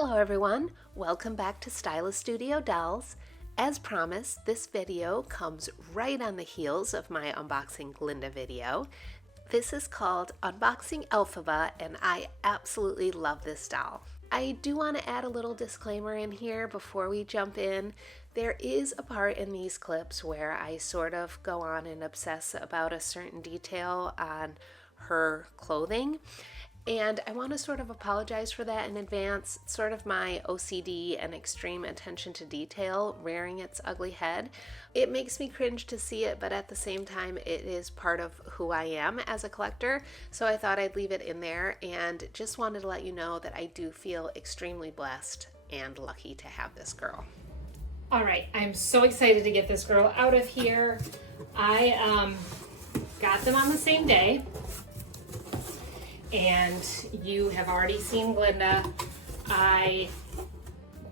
Hello everyone, welcome back to Stylist Studio Dolls. As promised, this video comes right on the heels of my unboxing Glinda video. This is called Unboxing Elphaba and I absolutely love this doll. I do want to add a little disclaimer in here before we jump in. There is a part in these clips where I sort of go on and obsess about a certain detail on her clothing. And I want to sort of apologize for that in advance. It's sort of my OCD and extreme attention to detail rearing its ugly head. It makes me cringe to see it, but at the same time, it is part of who I am as a collector. So I thought I'd leave it in there and just wanted to let you know that I do feel extremely blessed and lucky to have this girl. All right, I'm so excited to get this girl out of here. I got them on the same day. And you have already seen Glinda. I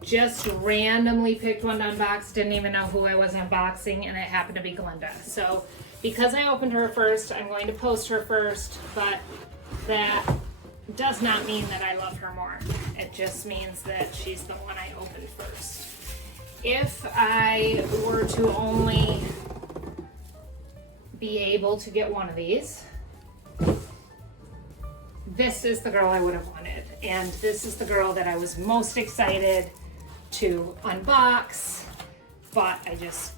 just randomly picked one to unbox, didn't even know who I was unboxing, and it happened to be Glinda. So because I opened her first, I'm going to post her first, but that does not mean that I love her more. It just means that she's the one I opened first. If I were to only be able to get one of these, this is the girl I would have wanted, and this is the girl that I was most excited to unbox, but I just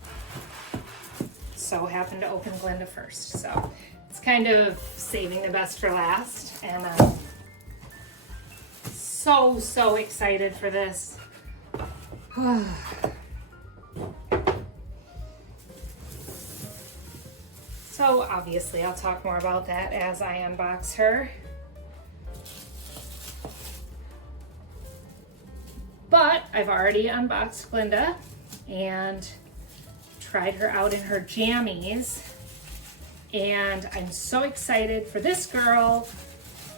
so happened to open Glinda first. So it's kind of saving the best for last, and I'm so excited for this. So obviously I'll talk more about that as I unbox her. But I've already unboxed Glinda and tried her out in her jammies. And I'm so excited for this girl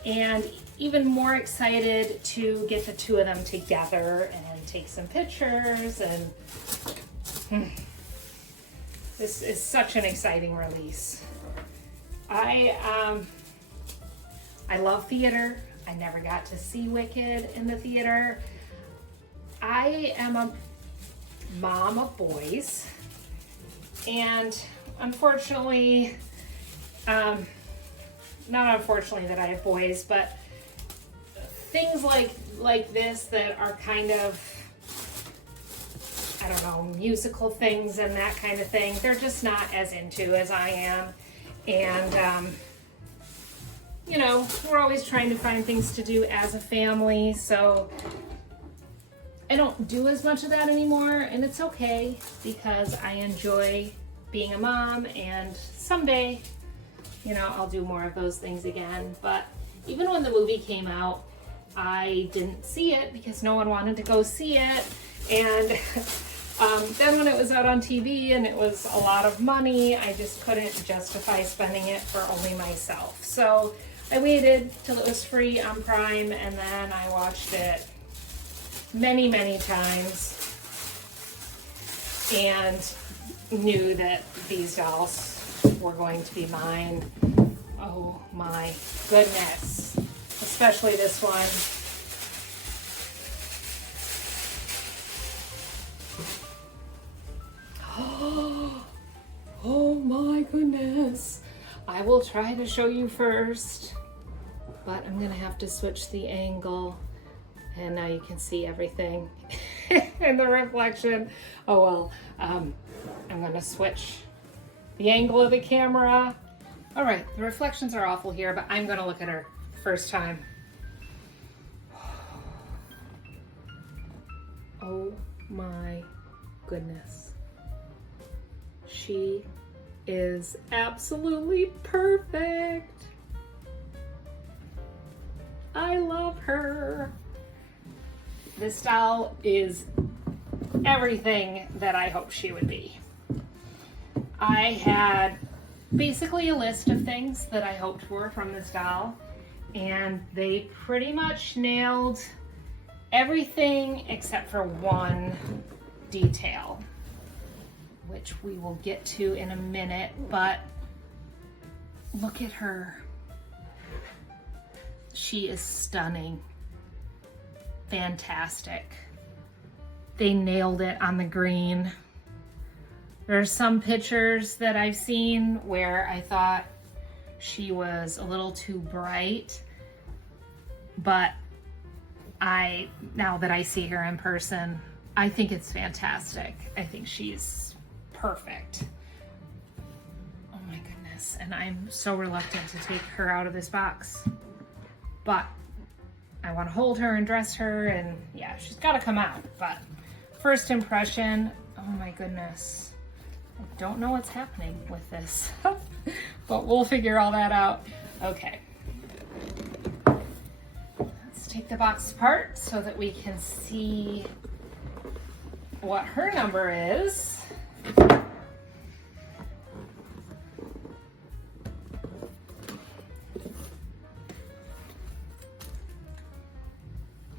and even more excited to get the two of them together and take some pictures. And this is such an exciting release. I love theater. I never got to see Wicked in the theater. I am a mom of boys, and unfortunately, not unfortunately that I have boys, but things like this that are kind of, I don't know, musical things and that kind of thing, they're just not as into as I am. And, you know, we're always trying to find things to do as a family, so I don't do as much of that anymore, and it's okay because I enjoy being a mom, and someday, you know, I'll do more of those things again. But even when the movie came out, I didn't see it because no one wanted to go see it. And then when it was out on TV and it was a lot of money, I just couldn't justify spending it for only myself. So I waited till it was free on Prime, and then I watched it many times and knew that these dolls were going to be mine. Oh my goodness, especially this one. Oh my goodness. I will try to show you first, but I'm gonna have to switch the angle. And now you can see everything in the reflection. Oh well, I'm gonna switch the angle of the camera. All right, the reflections are awful here, but I'm gonna look at her first time. Oh my goodness. She is absolutely perfect. I love her. This doll is everything that I hoped she would be. I had basically a list of things that I hoped for from this doll, and they pretty much nailed everything except for one detail, which we will get to in a minute. But look at her. She is stunning. fantastic. They nailed it on the green. There are some pictures that I've seen where I thought she was a little too bright, but now that I see her in person, I think it's fantastic. I think she's perfect. Oh my goodness. And I'm so reluctant to take her out of this box, but I want to hold her and dress her, and yeah, she's got to come out. But first impression, oh my goodness. I don't know what's happening with this, but we'll figure all that out. Okay. Let's take the box apart so that we can see what her number is.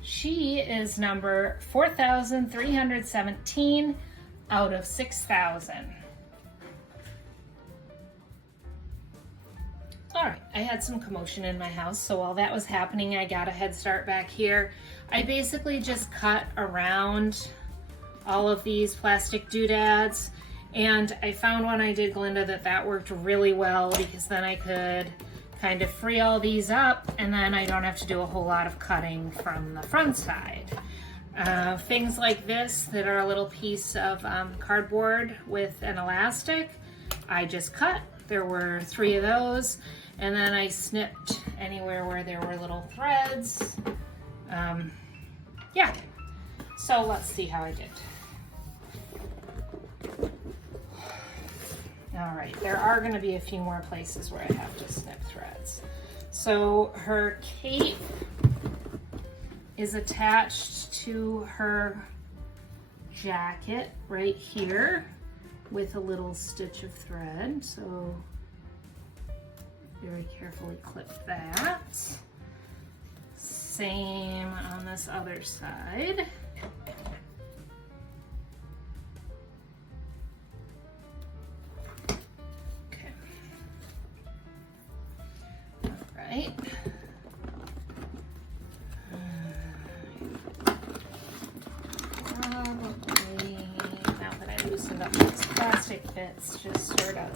She is number 4,317 out of 6,000. All right, I had some commotion in my house, so while that was happening, I got a head start back here. I basically just cut around all of these plastic doodads, and I found when I did Glinda that worked really well, because then I could kind of free all these up, and then I don't have to do a whole lot of cutting from the front side. Things like this that are a little piece of cardboard with an elastic, I just cut. There were 3 of those, and then I snipped anywhere where there were little threads. Yeah, so let's see how I did. All right, there are going to be a few more places where I have to snip threads. So her cape is attached to her jacket right here with a little stitch of thread. So very carefully clip that. Same on this other side. Right. Probably, now that I loosened up these plastic bits, just sort of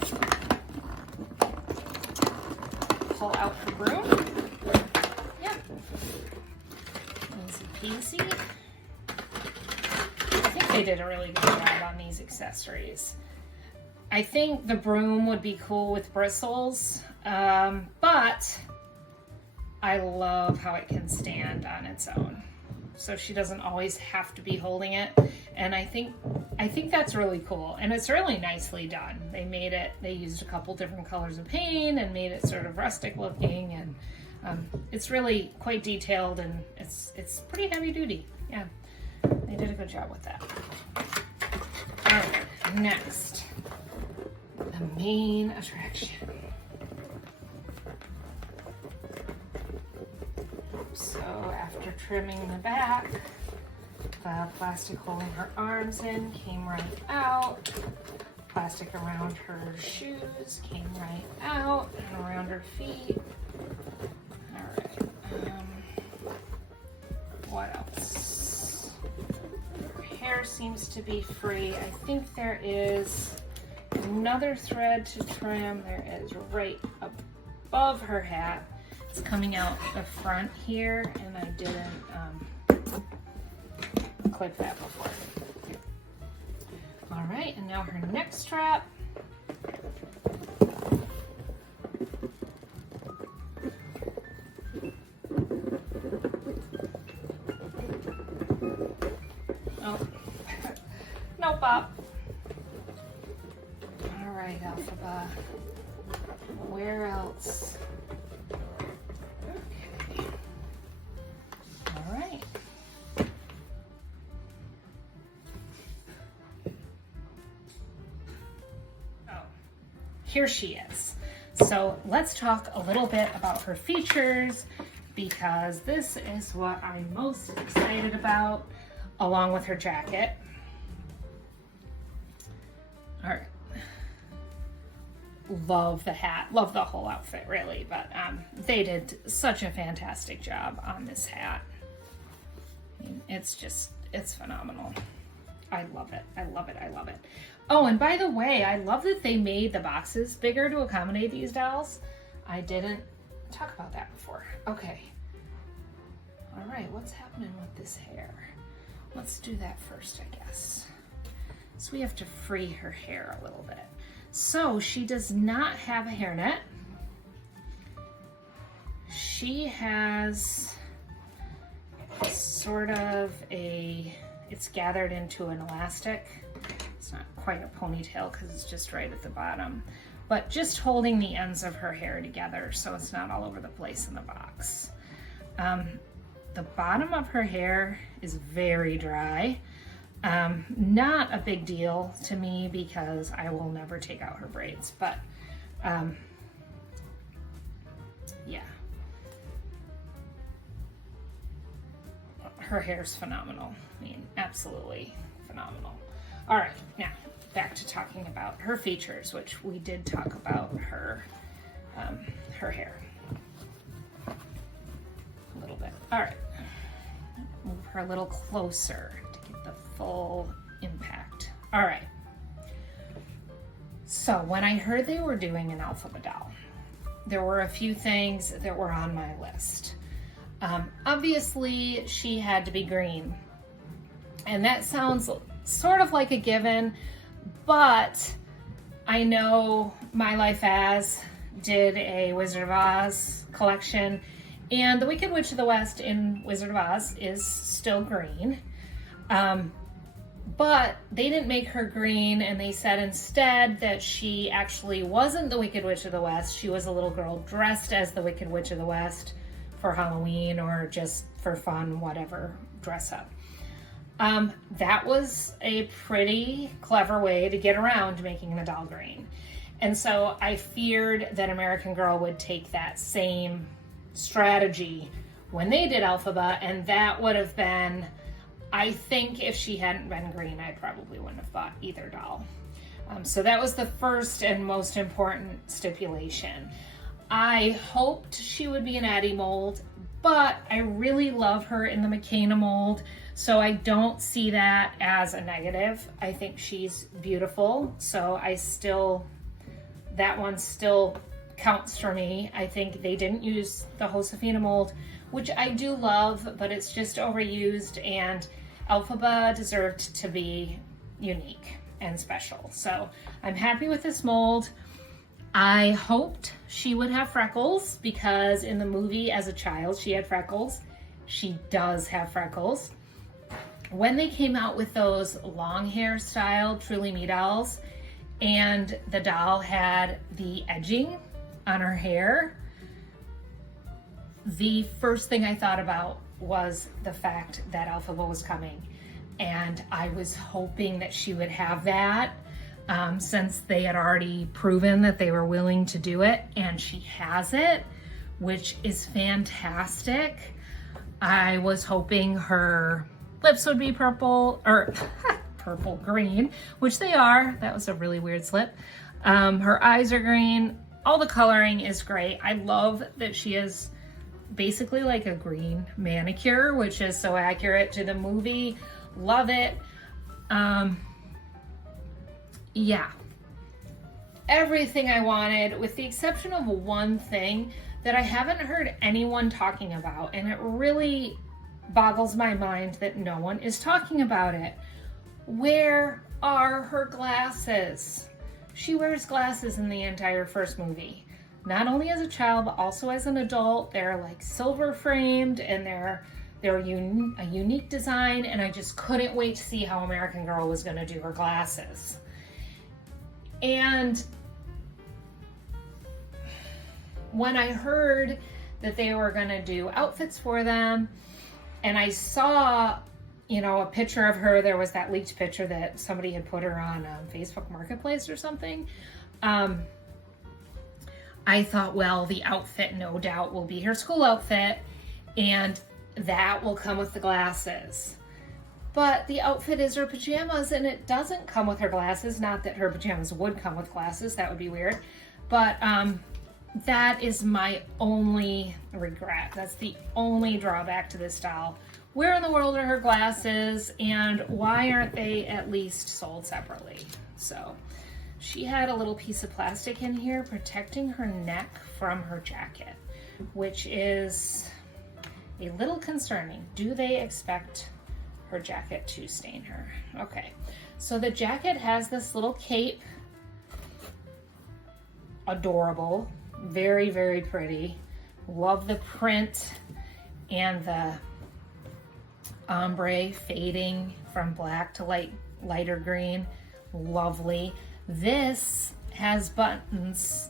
pull out the broom. Yeah. Easy peasy. I think they did a really good job on these accessories. I think the broom would be cool with bristles, but I love how it can stand on its own, so she doesn't always have to be holding it, and I think that's really cool, and it's really nicely done. They used a couple different colors of paint and made it sort of rustic looking, and it's really quite detailed, and it's pretty heavy duty. Yeah, they did a good job with that. All right, next, the main attraction. So after trimming the back, the plastic holding her arms in came right out. Plastic around her shoes came right out, and around her feet. All right. What else? Her hair seems to be free. I think there is another thread to trim. There is right above her hat. It's coming out the front here, and I didn't clip that before. All right, and now her neck strap. Oh, no pop. All right, Elphaba. Where else? Here she is. So let's talk a little bit about her features, because this is what I'm most excited about, along with her jacket. All right. Love the hat, love the whole outfit really, but they did such a fantastic job on this hat. You it's phenomenal. I love it. I love it. I love it. Oh, and by the way, I love that they made the boxes bigger to accommodate these dolls. I didn't talk about that before. Okay. All right, what's happening with this hair? Let's do that first, I guess. So we have to free her hair a little bit. So she does not have a hairnet. She has sort of it's gathered into an elastic. It's not quite a ponytail because it's just right at the bottom, but just holding the ends of her hair together so it's not all over the place in the box. The bottom of her hair is very dry. Not a big deal to me because I will never take out her braids, but yeah. Her hair's phenomenal. I mean, absolutely phenomenal. All right, now back to talking about her features, which we did talk about her hair a little bit. All right, move her a little closer to get the full impact. All right. So when I heard they were doing an Elphaba doll, there were a few things that were on my list. Obviously, she had to be green, and that sounds sort of like a given, but I know My Life As did a Wizard of Oz collection, and the Wicked Witch of the West in Wizard of Oz is still green, but they didn't make her green, and they said instead that she actually wasn't the Wicked Witch of the West. She was a little girl dressed as the Wicked Witch of the West for Halloween or just for fun, whatever, dress up. That was a pretty clever way to get around making the doll green. And so I feared that American Girl would take that same strategy when they did Elphaba, and that would have been, I think if she hadn't been green, I probably wouldn't have bought either doll. So that was the first and most important stipulation. I hoped she would be an Addie mold, but I really love her in the McKenna mold, so I don't see that as a negative. I think she's beautiful, so that one still counts for me. I think they didn't use the Josefina mold, which I do love, but it's just overused, and Elphaba deserved to be unique and special. So I'm happy with this mold. I hoped she would have freckles because in the movie as a child she had freckles. She does have freckles. When they came out with those long hair style Truly Me dolls and the doll had the edging on her hair, the first thing I thought about was the fact that Elphaba was coming, and I was hoping that she would have that. Since they had already proven that they were willing to do it, and she has it, which is fantastic. I was hoping her lips would be purple, or purple green, which they are. That was a really weird slip. Her eyes are green. All the coloring is great. I love that she is basically like a green manicure, which is so accurate to the movie. Love it. Yeah, everything I wanted, with the exception of one thing that I haven't heard anyone talking about, and it really boggles my mind that no one is talking about it. Where are her glasses? She wears glasses in the entire first movie. Not only as a child, but also as an adult. They're like silver framed, and they're a unique design, and I just couldn't wait to see how American Girl was gonna do her glasses. And when I heard that they were gonna do outfits for them, and I saw, a picture of her, there was that leaked picture that somebody had put her on Facebook Marketplace or something. I thought, well, the outfit no doubt will be her school outfit, and that will come with the glasses. But the outfit is her pajamas, and it doesn't come with her glasses. Not that her pajamas would come with glasses, that would be weird. But that is my only regret. That's the only drawback to this doll, where in the world are her glasses and why aren't they at least sold separately? So she had a little piece of plastic in here protecting her neck from her jacket, which is a little concerning. Do they expect her jacket to stain her? Okay, so the jacket has this little cape. Adorable, very, very pretty. Love the print and the ombre fading from black to lighter green. Lovely. This has buttons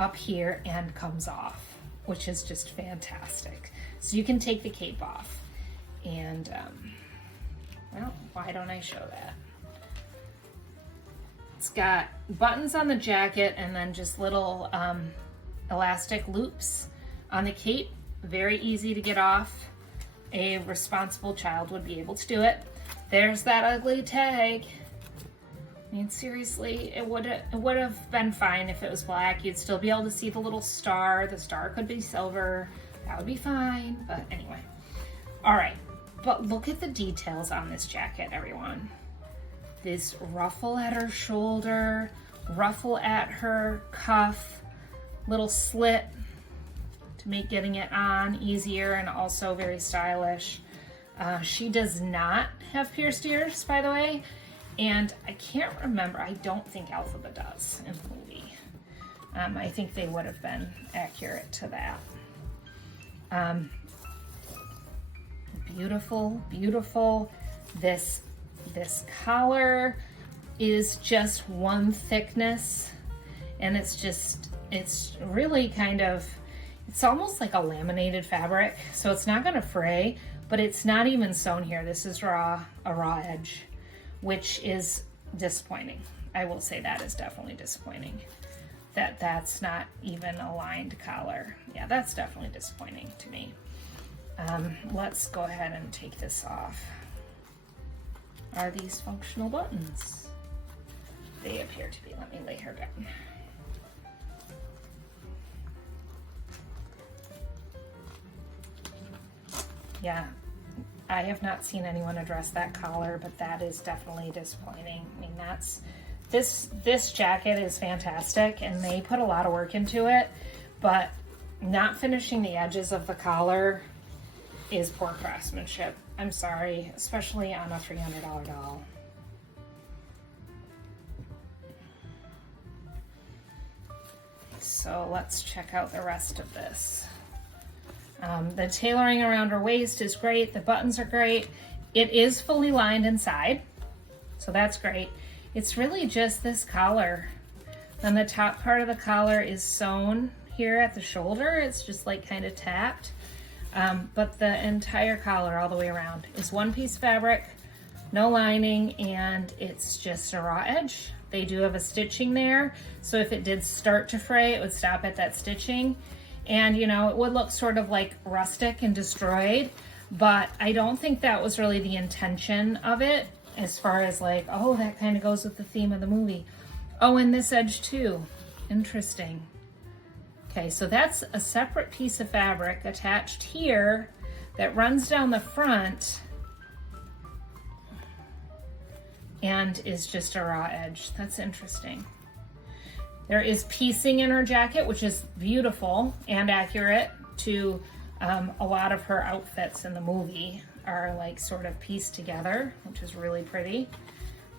up here and comes off, which is just fantastic. So you can take the cape off. And, well, why don't I show that? It's got buttons on the jacket and then just little elastic loops on the cape. Very easy to get off. A responsible child would be able to do it. There's that ugly tag. I mean, seriously, it would have been fine if it was black. You'd still be able to see the little star. The star could be silver. That would be fine. But anyway. All right. But look at the details on this jacket, everyone. This ruffle at her shoulder, ruffle at her cuff, little slit to make getting it on easier and also very stylish. She does not have pierced ears, by the way, and I can't remember. I don't think Elphaba does in the movie. I think they would have been accurate to that. Beautiful, beautiful. This collar is just one thickness, and it's really kind of, it's almost like a laminated fabric, so it's not going to fray, but it's not even sewn here. This is a raw edge, which is disappointing. I will say that is definitely disappointing. That's not even a lined collar. Yeah, that's definitely disappointing to me. Let's go ahead and take this off. Are these functional buttons? They appear to be. Let me lay her down. Yeah, I have not seen anyone address that collar, but that is definitely disappointing. I mean, this jacket is fantastic, and they put a lot of work into it, but not finishing the edges of the collar is poor craftsmanship. I'm sorry, especially on a $300 doll. So let's check out the rest of this. The tailoring around her waist is great. The buttons are great. It is fully lined inside, so that's great. It's really just this collar. Then the top part of the collar is sewn here at the shoulder. It's just like kind of tapped. But the entire collar all the way around is one piece of fabric, no lining, and it's just a raw edge. They do have a stitching there, so if it did start to fray, it would stop at that stitching. And you know, it would look sort of like rustic and destroyed, but I don't think that was really the intention of it, as far as like, oh, that kind of goes with the theme of the movie. Oh, and this edge too. Interesting. Okay, so that's a separate piece of fabric attached here that runs down the front and is just a raw edge. That's interesting. There is piecing in her jacket, which is beautiful and accurate to a lot of her outfits in the movie are like sort of pieced together, which is really pretty.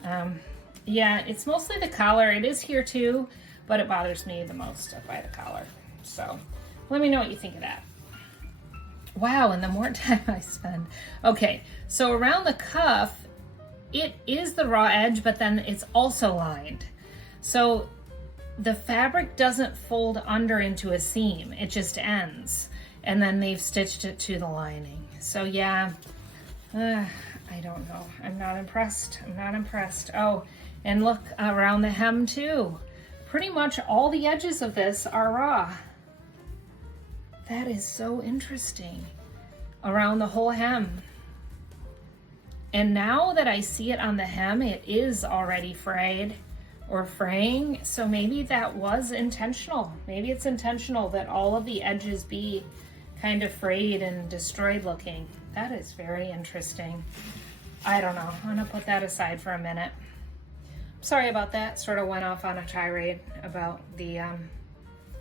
Yeah, it's mostly the collar. It is here too, but it bothers me the most by the collar. So let me know what you think of that. Wow, and the more time I spend. Okay, so around the cuff, it is the raw edge, but then it's also lined. So the fabric doesn't fold under into a seam, it just ends. And then they've stitched it to the lining. So yeah, I don't know. I'm not impressed. I'm not impressed. Oh, and look around the hem too. Pretty much all the edges of this are raw. That is so interesting. Around the whole hem. And now that I see it on the hem, it is already frayed or fraying. So maybe that was intentional. Maybe it's intentional that all of the edges be kind of frayed and destroyed looking. That is very interesting. I don't know. I'm gonna put that aside for a minute. Sorry about that. Sort of went off on a tirade about the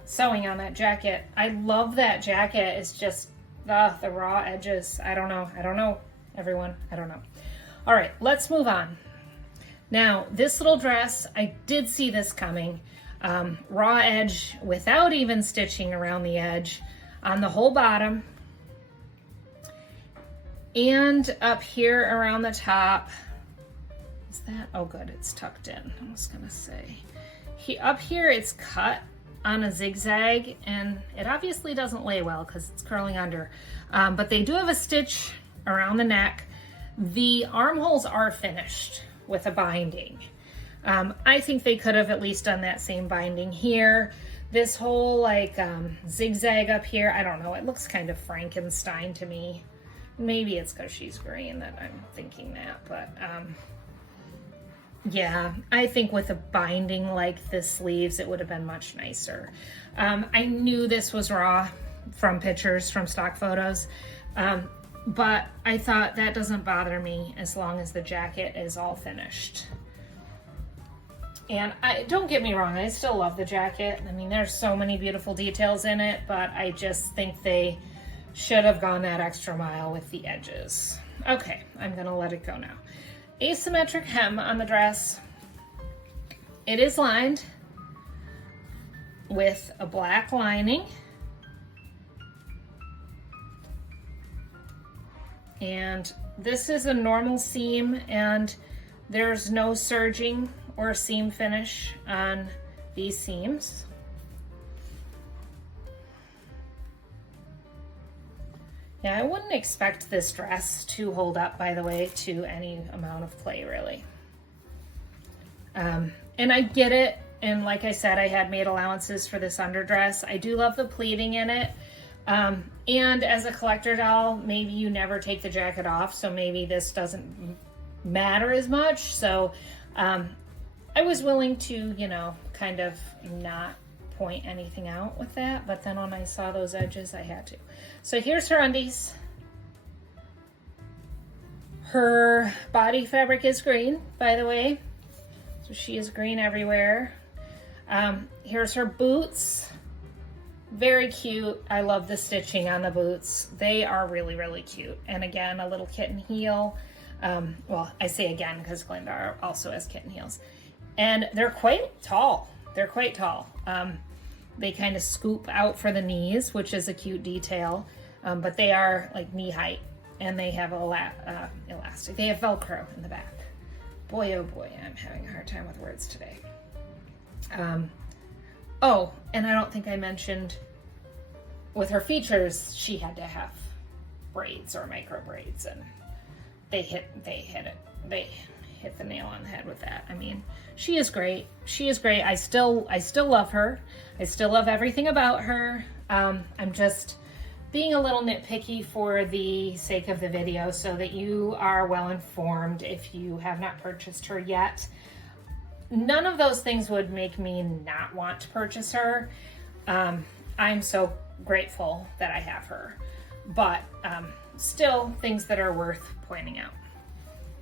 sewing on that jacket. I love that jacket. It's just the raw edges. I don't know, everyone. I don't know. All right, let's move on. Now, this little dress, I did see this coming. Raw edge without even stitching around the edge on the whole bottom. And up here around the top. Is that? Oh, good. It's tucked in. I was going to say. Up here, it's cut on a zigzag, and it obviously doesn't lay well because it's curling under. But they do have a stitch around the neck. The armholes are finished with a binding. I think they could have at least done that same binding here. This whole like zigzag up here, I don't know. It looks kind of Frankenstein to me. Maybe it's because she's green that I'm thinking that, but yeah, I think with a binding like the sleeves, it would have been much nicer. I knew this was raw from pictures, from stock photos, but I thought that doesn't bother me as long as the jacket is all finished. And don't get me wrong, I still love the jacket. I mean, there's so many beautiful details in it, but I just think they should have gone that extra mile with the edges. Okay, I'm gonna let it go now. Asymmetric hem on the dress. It is lined with a black lining. And this is a normal seam, and there's no serging or seam finish on these seams. Yeah, I wouldn't expect this dress to hold up, by the way, to any amount of play, really. And I get it, and like I said, I had made allowances for this underdress. I do love the pleating in it. And as a collector doll, maybe you never take the jacket off, so maybe this doesn't matter as much. So I was willing to, you know, kind of not point anything out with that, but then when I saw those edges, I had to. So here's her undies. Her body fabric is green, by the way. So she is green everywhere. Here's her boots. Very cute. I love the stitching on the boots. They are really, really cute. And again, a little kitten heel. Well, I say again because Glinda also has kitten heels. And they're quite tall. They're quite tall. They kind of scoop out for the knees, which is a cute detail, but they are like knee height, and they have elastic. They have Velcro in the back. Boy, oh boy, I'm having a hard time with words today. Oh, and I don't think I mentioned with her features, she had to have braids or micro braids, and they hit the nail on the head with that. I mean, she is great. She is great. I still love her. I still love everything about her. I'm just being a little nitpicky for the sake of the video so that you are well informed if you have not purchased her yet. None of those things would make me not want to purchase her. I'm so grateful that I have her, but still things that are worth pointing out.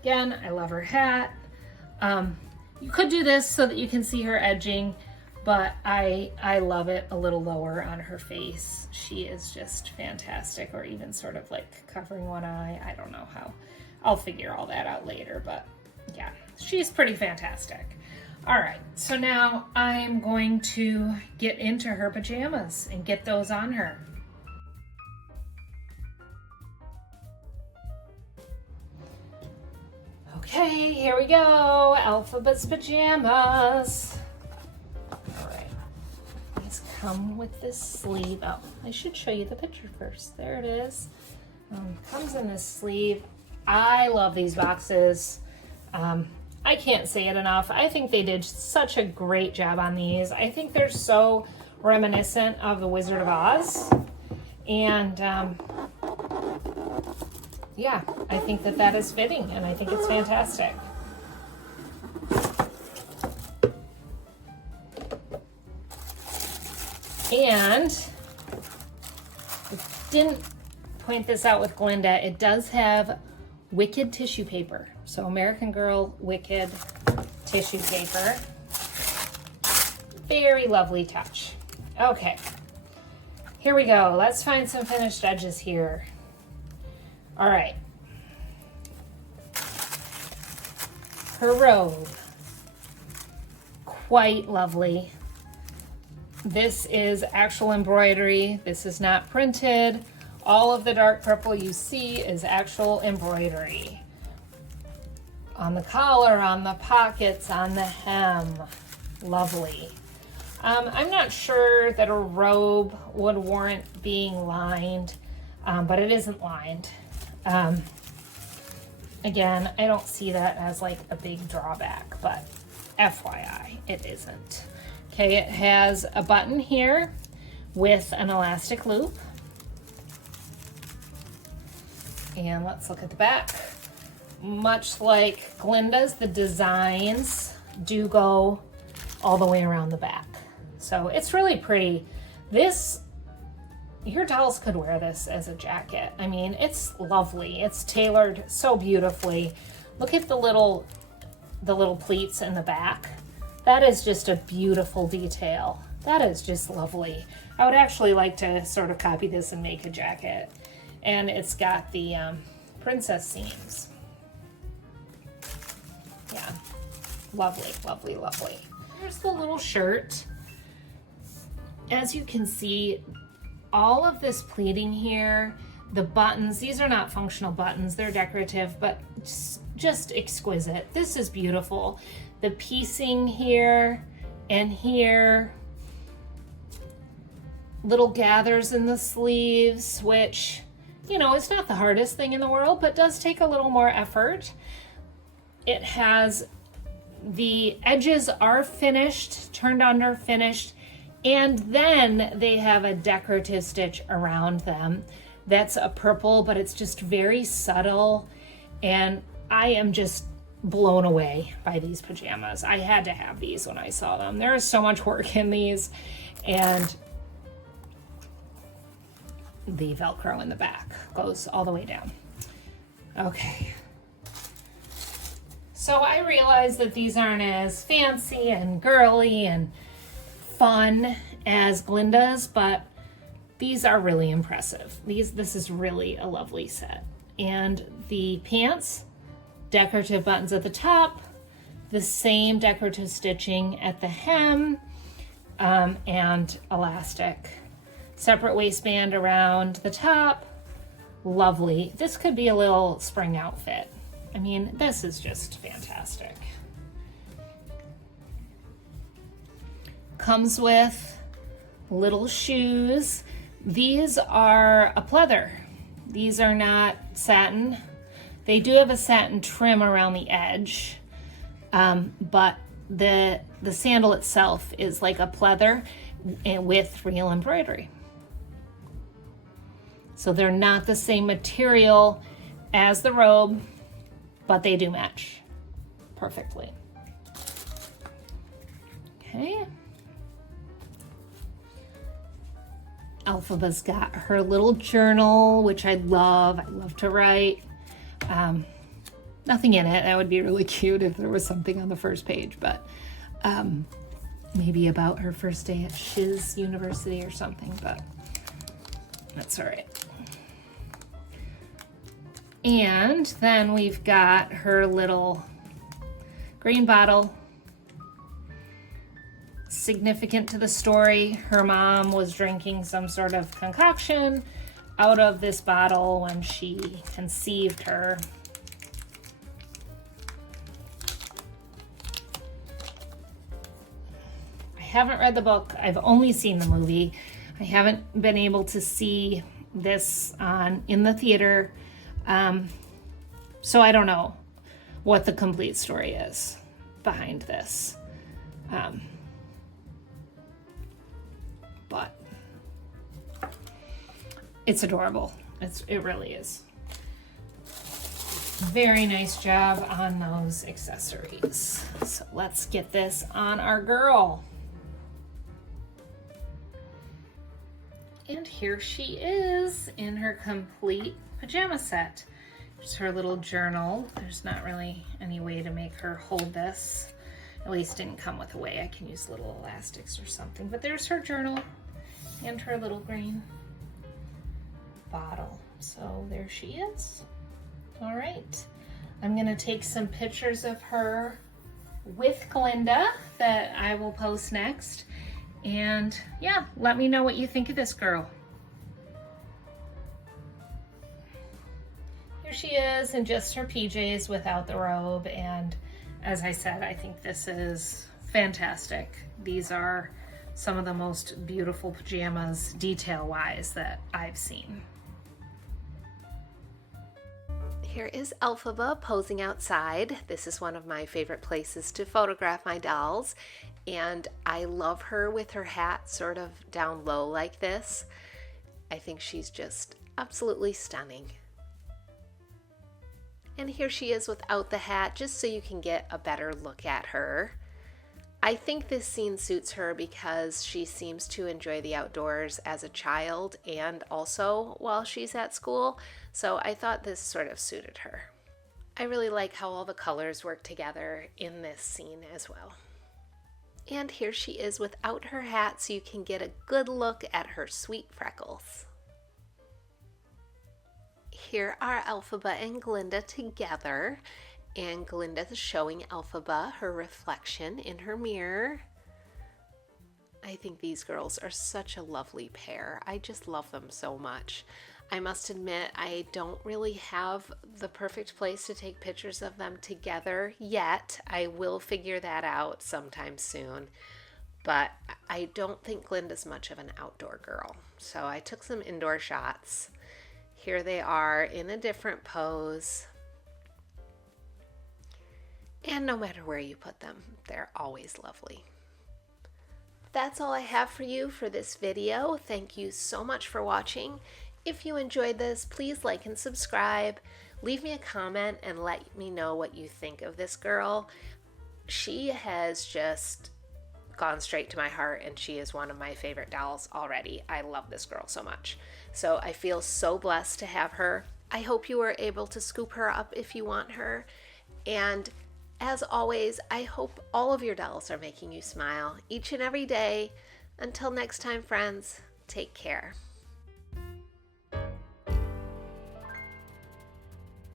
Again, I love her hat. You could do this so that you can see her edging, but I love it a little lower on her face. She is just fantastic, or even sort of like covering one eye. I don't know how. I'll figure all that out later, but yeah, she's pretty fantastic. All right, so now I'm going to get into her pajamas and get those on her. Okay, here we go. Elphaba's pajamas. All right, these come with this sleeve. Oh, I should show you the picture first. There it is. Comes in this sleeve. I love these boxes. I can't say it enough. I think they did such a great job on these. I think they're so reminiscent of The Wizard of Oz. And yeah, I think that is fitting, and I think it's fantastic. And I didn't point this out with Glinda. It does have Wicked tissue paper. So American Girl Wicked tissue paper. Very lovely touch. Okay, here we go. Let's find some finished edges here. All right. Her robe. Quite lovely. This is actual embroidery. This is not printed. All of the dark purple you see is actual embroidery. On the collar, on the pockets, on the hem. Lovely. I'm not sure that a robe would warrant being lined, but it isn't lined. Again, I don't see that as like a big drawback, but FYI, it isn't. Okay, it has a button here with an elastic loop. And let's look at the back. Much like Glinda's, the designs do go all the way around the back. So it's really pretty. Your dolls could wear this as a jacket. I mean, it's lovely. It's tailored so beautifully. Look at the little pleats in the back. That is just a beautiful detail. That is just lovely. I would actually like to sort of copy this and make a jacket. And it's got the princess seams. Yeah, lovely, lovely, lovely. Here's the little shirt. As you can see, all of this pleating here, the buttons, these are not functional buttons, they're decorative, but just exquisite. This is beautiful. The piecing here and here, little gathers in the sleeves, which, you know, it's not the hardest thing in the world, but does take a little more effort. It has, the edges are finished, turned under, finished, and then they have a decorative stitch around them. That's a purple, but it's just very subtle, and I am just blown away by these pajamas. I had to have these when I saw them. There is so much work in these, and the Velcro in the back goes all the way down. Okay. So I realize that these aren't as fancy and girly and fun as Glinda's, but these are really impressive. This is really a lovely set. And the pants, decorative buttons at the top, the same decorative stitching at the hem, and elastic. Separate waistband around the top. Lovely. This could be a little spring outfit. I mean, this is just fantastic. Comes with little shoes. These are a pleather. These are not satin. They do have a satin trim around the edge, but the sandal itself is like a pleather with real embroidery. So they're not the same material as the robe, but they do match perfectly. Okay. Elphaba's got her little journal, which I love. I love to write. Nothing in it. That would be really cute if there was something on the first page, but maybe about her first day at Shiz University or something, but that's all right. And then we've got her little green bottle. Significant to the story, her mom was drinking some sort of concoction out of this bottle when she conceived her. I haven't read the book. I've only seen the movie. I haven't been able to see this in the theater. So I don't know what the complete story is behind this. But it's adorable. It really is. Very nice job on those accessories. So let's get this on our girl. And And here she is in her complete pajama set. There's her little journal. There's not really any way to make her hold this. At least didn't come with a way. I can use little elastics or something. But there's her journal and her little green bottle. So there she is. All right. I'm gonna take some pictures of her with Glinda that I will post next. And yeah, let me know what you think of this girl. Here she is in just her PJs without the robe. And as I said, I think this is fantastic. These are some of the most beautiful pajamas detail-wise that I've seen. Here is Elphaba posing outside. This is one of my favorite places to photograph my dolls, and I love her with her hat sort of down low like this. I think she's just absolutely stunning. And here she is without the hat, just so you can get a better look at her. I think this scene suits her because she seems to enjoy the outdoors as a child and also while she's at school, so I thought this sort of suited her. I really like how all the colors work together in this scene as well. And here she is without her hat, so you can get a good look at her sweet freckles. Here are Elphaba and Glinda together. And Glinda is showing Elphaba her reflection in her mirror. I think these girls are such a lovely pair. I just love them so much. I must admit, I don't really have the perfect place to take pictures of them together yet. I will figure that out sometime soon. But I don't think Glinda's much of an outdoor girl. So I took some indoor shots. Here they are in a different pose. And no matter where you put them, they're always lovely. That's all I have for you for this video. Thank you so much for watching. If you enjoyed this, please like and subscribe. Leave me a comment and let me know what you think of this girl. She has just gone straight to my heart, and she is one of my favorite dolls already. I love this girl so much. So I feel so blessed to have her. I hope you were able to scoop her up if you want her. And as always, I hope all of your dolls are making you smile each and every day. Until next time, friends, take care.